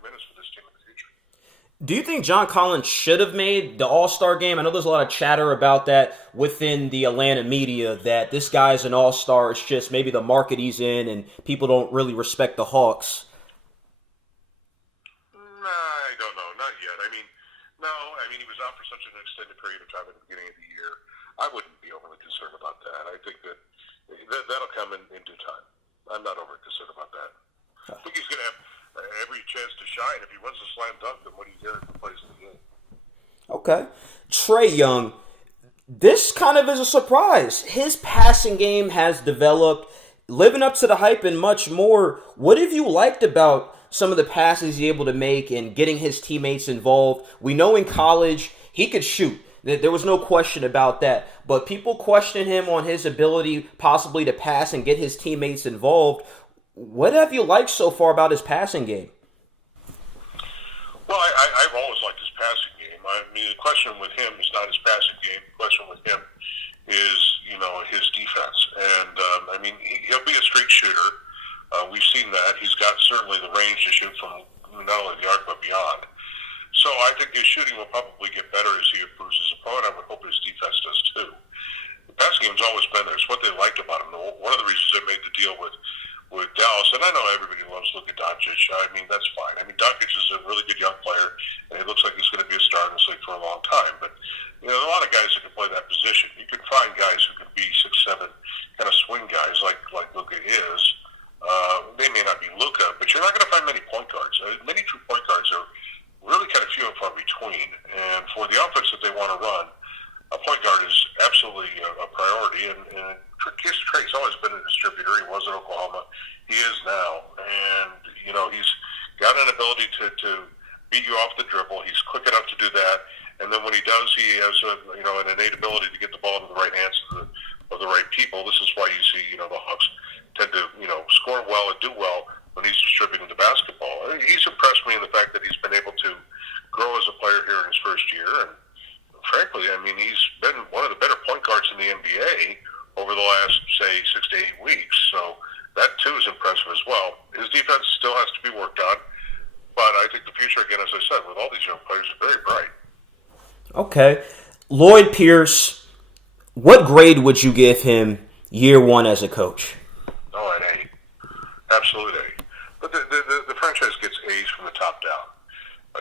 minutes for this team in the future. Do you think John Collins should have made the All-Star game? I know there's a lot of chatter about that within the Atlanta media that this guy's an All-Star. It's just maybe the market he's in and people don't really respect the Hawks. Nah, I don't know. Not yet. No. He was out for such an extended period of time at the beginning of the year. I wouldn't be overly concerned about that. I think that'll come in due time. I'm not overly concerned about that. I think he's going to have every chance to shine. If he wins the slam dunk, then what do you get if he plays in the game? Okay. Trae Young, this kind of is a surprise. His passing game has developed, living up to the hype and much more. What have you liked about some of the passes he's able to make and getting his teammates involved? We know in college he could shoot. There was no question about that. But people question him on his ability possibly to pass and get his teammates involved. What have you liked so far about his passing game? Well, I've always liked his passing game. The question with him is not his passing game. The question with him is, his defense. And, he'll be a straight shooter. We've seen that. He's got certainly the range to shoot from not only the arc but beyond. So I think his shooting will probably get better as he improves his opponent. I would hope his defense does too. The passing game's always been there. It's what they liked about him. One of the reasons they made the deal with Dallas, and I know everybody loves Luka Doncic. That's fine. Doncic is a really good young player, and it looks like he's going to be a star in this league for a long time. But, there are a lot of guys that can play that position. You can find guys who can be 6'7", kind of swing guys like Luka is. They may not be Luka, but you're not going to find many point guards. Many true point guards are really kind of few and far between. And for the offense that they want to run, a point guard is absolutely a priority. And Trey's always been a distributor. He was at Oklahoma. He is now. And, he's got an ability to beat you off the dribble. He's quick enough to do that. And then when he does, he has an innate ability to get the ball into the right hands of the right people. This is why you see, the Hawks tend to, score well and do well when he's distributing the basketball. He's impressed me in the fact that he's been able to grow as a player here in his first year. And frankly, he's been one of the better point guards in the NBA over the last, say, 6 to 8 weeks. So that, too, is impressive as well. His defense still has to be worked on. But I think the future, again, as I said, with all these young players, is very bright. Okay. Lloyd Pierce, what grade would you give him year one as a coach? Oh, an A. Absolute A. But the franchise gets A's from the top down.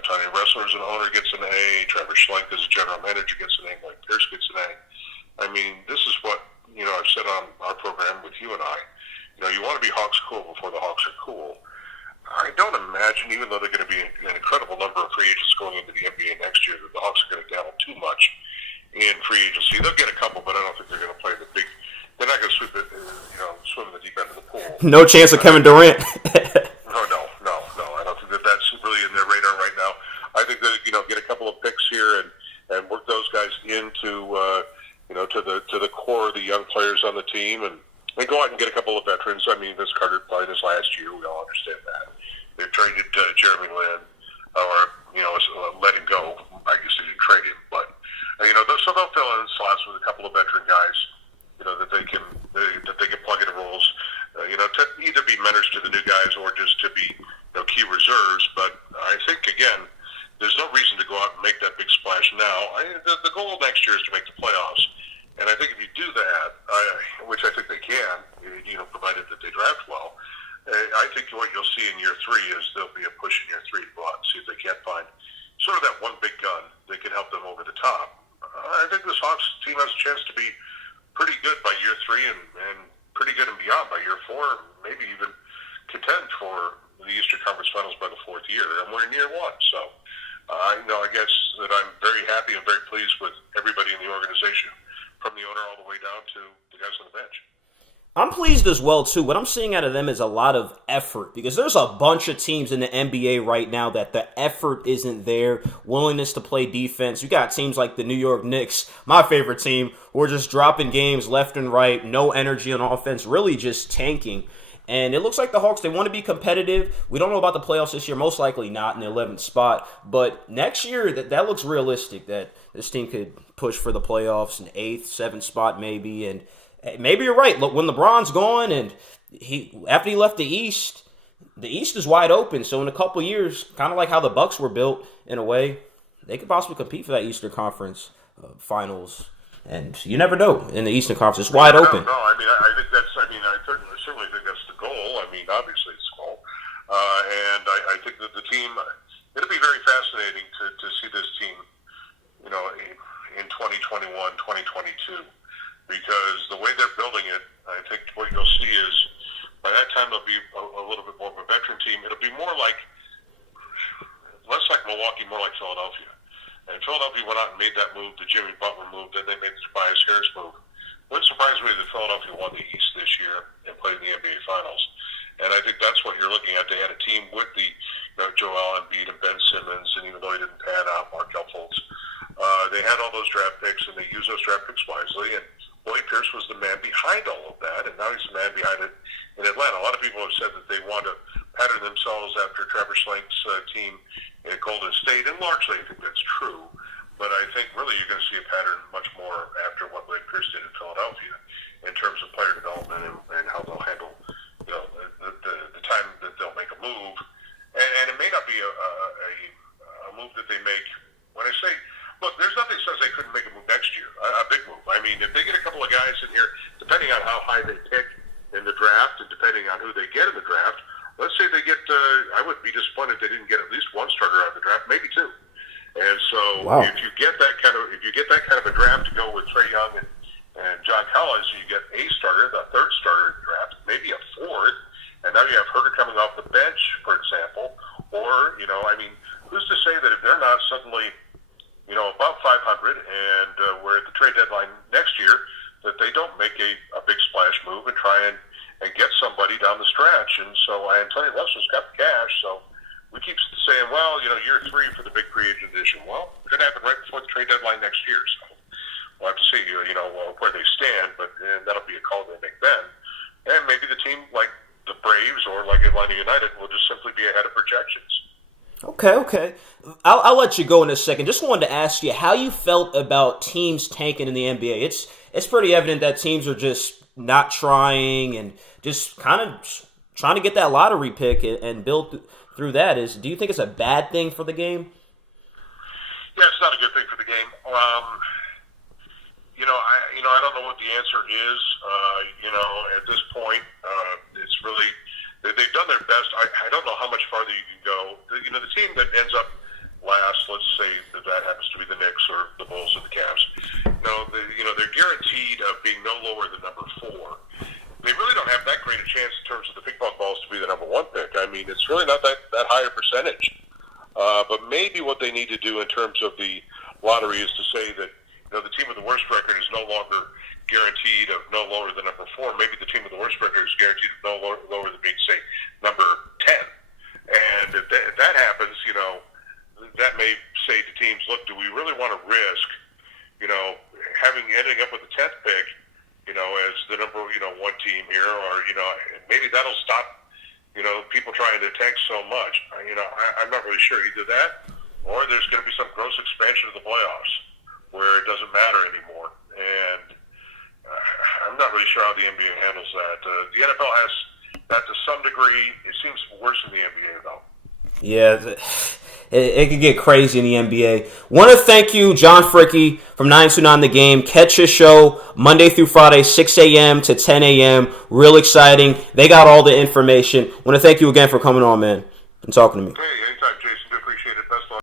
Tony Ressler as an owner gets an A. Trevor Schlenk as a general manager gets an A. Lloyd Pierce gets an A. This is what, I've said on our program with you and I. You want to be Hawks cool before the Hawks are cool. I don't imagine, even though they're going to be an incredible number of free agents going into the NBA next year, that the Hawks are going to dabble too much in free agency. They'll get a couple, but I don't think they're going to play the big. They're not going to swim in the deep end of the pool. No chance of Kevin Durant. No. I don't think that's really in their radar right now. I think that get a couple of picks here and work those guys into to the core of the young players on the team and go out and get a couple of veterans. Vince Carter played his last year. We all understand that. They've traded Jeremy Lin, or let him go. I guess they didn't trade him, but so they'll fill in slots with a couple of veteran guys. That they can plug into roles. To either be mentors to the new guys or just to be key reserves. But I think again, there's no reason to go out and make that big splash now. The goal next year is to make the playoffs. And I think if you do that, which I think they can, provided that they draft well, I think what you'll see in year three is there'll be a push in year three to go out and see if they can't find sort of that one big gun that can help them over the top. I think this Hawks team has a chance to be pretty good by year three and pretty good and beyond by year four, maybe even contend for the Eastern Conference Finals by the fourth year. And we're in year one. So, I guess that I'm very happy and very pleased with everybody in the organization, from the owner all the way down to the guys on the bench. I'm pleased as well, too. What I'm seeing out of them is a lot of effort because there's a bunch of teams in the NBA right now that the effort isn't there, willingness to play defense. You got teams like the New York Knicks, my favorite team, who are just dropping games left and right, no energy on offense, really just tanking. And it looks like the Hawks, they want to be competitive. We don't know about the playoffs this year, most likely not in the 11th spot. But next year, that looks realistic that this team could push for the playoffs, an 8th, 7th spot maybe, and maybe you're right. Look, when LeBron's gone and after he left the East, The East is wide open, so in a couple years, kind of like how the Bucks were built in a way, they could possibly compete for that Eastern Conference Finals. And you never know in the Eastern Conference. It's wide open. No, I mean, I think that's, I mean, I certainly think that's the goal. I mean, obviously it's the goal. And I think that the team, it'll be very fascinating to see this team, you know, in 2021, 2022. Because the way they're building it, I think what you'll see is by that time they'll be a little bit more of a veteran team. It'll be more like, less like Milwaukee, more like Philadelphia. And Philadelphia went out and made that move, the Jimmy Butler move, then they made the Tobias Harris move. Wouldn't surprise me that Philadelphia won the East this year and played in the NBA Finals. And I think that's what you're looking at. They had a team with the, you know, Joel Embiid and Ben Simmons, and even though he didn't pan out, Markelle Fultz, they had all those draft picks, and they used those draft picks wisely. And Lloyd Pierce was the man behind all of that, and now he's the man behind it in Atlanta. A lot of people have said that they want to pattern themselves after Trevor Slank's team at Golden State, and largely I think that's true. But I think really you're going to see a pattern much more after what Lloyd Pierce did in Philadelphia in terms of player development and how they'll handle, you know, the time that they'll make a move. And it may not be a move that they make. When I say, look, there's nothing that says they couldn't make a move next year, a big move. I mean, if they get a couple of guys in here, depending on how high they pick in the draft and depending on who they get in the draft, let's say they get, I would be disappointed if they didn't get at least one starter out of the draft, maybe two. And so if you get that kind of a draft to go with Trae Young and John Collins, you get a starter, the third starter in the draft, maybe a fourth, and now you have Herter coming off the bench, for example, or, you know, I mean, who's to say that if they're not suddenly, you know, above 500 and we're at the trade deadline next year, that they don't make a big splash move and try and get somebody down the stretch. And so Antonio Russell's got the cash, so we keep saying, well, you know, year 3 for the big free agent edition. Well, it could happen right before the trade deadline next year. So we'll have to see, you know, where they stand, but that'll be a call they make then. And maybe the team, like the Braves or like Atlanta United, will just simply be ahead of projections. Okay. I'll let you go in a second. Just wanted to ask you how you felt about teams tanking in the NBA. It's pretty evident that teams are just not trying and just kind of trying to get that lottery pick and build through that. Do you think it's a bad thing for the game? Yeah, it's not a good thing for the game. I don't know what the answer is. At this point, it's really they've done their best. I don't know how much farther you can go. The team that ends up last, let's say that happens to be the Knicks or the Bulls or the Cavs. They're guaranteed of being no lower than number 4. They really don't have that great a chance in terms of the ping pong balls to be the number 1 pick. I mean, it's really not that high a percentage. But maybe what they need to do in terms of the lottery is to say that the team with the worst record is no longer guaranteed of no lower than number 4. Maybe the team with the worst record is guaranteed of no lower than being, say, number 10. And if that happens, that may say to teams, look, do we really want to risk, ending up with the 10th pick, as the number, 1 team here, or, maybe that'll stop, people trying to tank so much. I'm not really sure. Either that, or there's going to be some gross expansion of the playoffs where it doesn't matter anymore. And I'm not really sure how the NBA handles that. The NFL has that to some degree. It seems worse in the NBA, though. Yeah, it could get crazy in the NBA. Want to thank you, John Fricke from 929 The Game. Catch his show Monday through Friday, 6 a.m. to 10 a.m. Real exciting. They got all the information. Want to thank you again for coming on, man, and talking to me. Hey, anytime.